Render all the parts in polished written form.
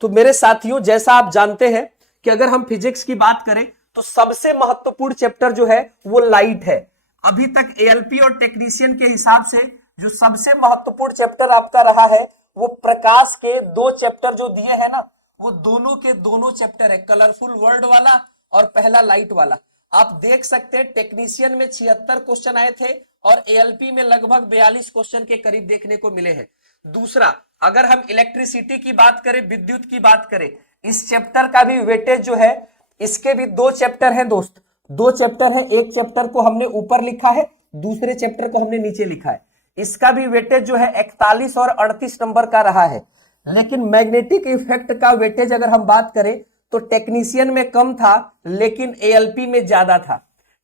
तो मेरे साथियों, जैसा आप जानते हैं कि अगर हम फिजिक्स की बात करें तो सबसे महत्वपूर्ण चैप्टर जो है वो लाइट है। अभी तक एएलपी और टेक्नीशियन के हिसाब से जो सबसे महत्वपूर्ण चैप्टर आपका रहा है वो प्रकाश के 2 चैप्टर जो दिए हैं ना, वो दोनों के दोनों चैप्टर है, कलरफुल वर्ल्ड वाला और पहला लाइट वाला। आप देख सकते हैं टेक्नीशियन में 76 क्वेश्चन आए थे और एएलपी में लगभग 42 क्वेश्चन के करीब देखने को मिले हैं। दूसरा, अगर हम इलेक्ट्रिसिटी की बात करें, विद्युत की बात करें, इस चैप्टर का भी वेटेज जो है, इसके भी 2 चैप्टर हैं दोस्त, 2 चैप्टर है। एक चैप्टर को हमने ऊपर लिखा है, दूसरे चैप्टर को हमने नीचे लिखा है। इसका भी वेटेज जो है 41 और 38 नंबर का रहा है। लेकिन मैग्नेटिक इफेक्ट का वेटेज अगर हम बात करें तो टेक्नीशियन में कम था लेकिन एएलपी में ज्यादा था।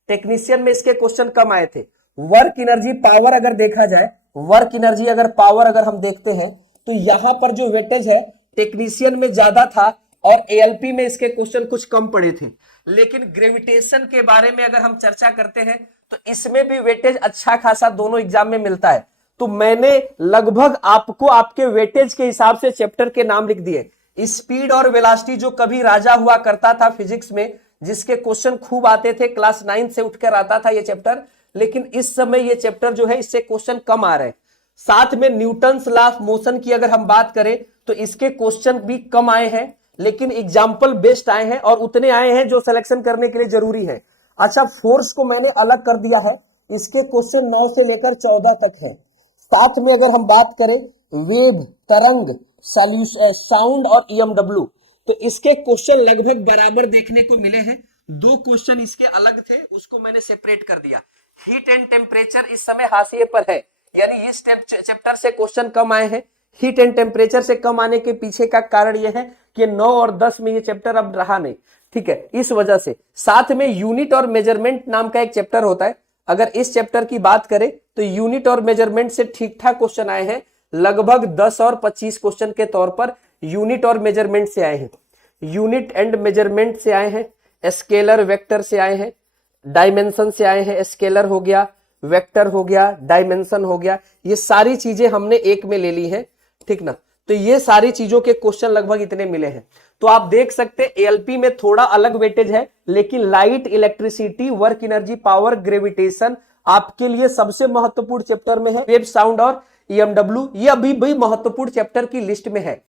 टेक्नीशियन में इसके क्वेश्चन कम आए थे। वर्क एनर्जी पावर अगर देखा जाए, वर्क एनर्जी अगर पावर अगर हम देखते हैं तो यहां पर जो वेटेज है टेक्नीशियन में ज्यादा था और एएलपी में इसके क्वेश्चन कुछ कम पड़े थे। लेकिन ग्रेविटेशन के बारे में अगर हम चर्चा करते हैं तो इसमें भी वेटेज अच्छा खासा दोनों एग्जाम में मिलता है। तो मैंने लगभग आपको आपके वेटेज के हिसाब से चैप्टर के नाम लिख दिए। स्पीड और वेलोसिटी जो कभी राजा हुआ करता था फिजिक्स में, जिसके क्वेश्चन खूब आते थे, क्लास 9 से उठकर आता था ये चैप्टर, लेकिन इस समय ये चैप्टर जो है इससे क्वेश्चन कम आ रहे हैं। साथ में न्यूटन्स लॉ ऑफ मोशन की अगर हम बात करें तो इसके क्वेश्चन भी कम आए हैं, लेकिन एग्जाम्पल बेस्ट आए हैं और उतने आए हैं जो सिलेक्शन करने के लिए जरूरी है। अच्छा, फोर्स को मैंने अलग कर दिया है, इसके क्वेश्चन 9 से लेकर 14 तक है। साथ में अगर हम बात करें वेव, तरंग, साउंड और ईएमडब्ल्यू, तो इसके क्वेश्चन लगभग बराबर देखने को मिले हैं। 2 क्वेश्चन इसके अलग थे, उसको मैंने सेपरेट कर दिया। हीट एंड टेम्परेचर इस समय हाशिए पर है, यानी इस चैप्टर से क्वेश्चन कम आए हैं। हीट एंड टेम्परेचर से कम आने के पीछे का कारण यह है कि 9 और 10 में ये चैप्टर अब रहा नहीं, ठीक है, इस वजह से। साथ में यूनिट और मेजरमेंट नाम का एक चैप्टर होता है। अगर इस चैप्टर की बात करें तो यूनिट और मेजरमेंट से ठीक ठाक क्वेश्चन आए हैं, लगभग 10 और 25 क्वेश्चन के तौर पर यूनिट और मेजरमेंट से आए हैं। यूनिट एंड मेजरमेंट से आए हैं, स्केलर वेक्टर से आए हैं, डायमेंशन से आए हैं, स्केलर हो गया, वेक्टर हो गया, डायमेंशन हो गया, ये सारी चीजें हमने एक में ले ली है, ठीक ना। तो ये सारी चीजों के क्वेश्चन लगभग इतने मिले हैं। तो आप देख सकते हैं एएलपी में थोड़ा अलग वेटेज है, लेकिन light, electricity, work energy, power, gravitation आपके लिए सबसे महत्वपूर्ण चैप्टर में है। वेव, साउंड और ईएमडब्ल्यू ये अभी भी महत्वपूर्ण चैप्टर की लिस्ट में है।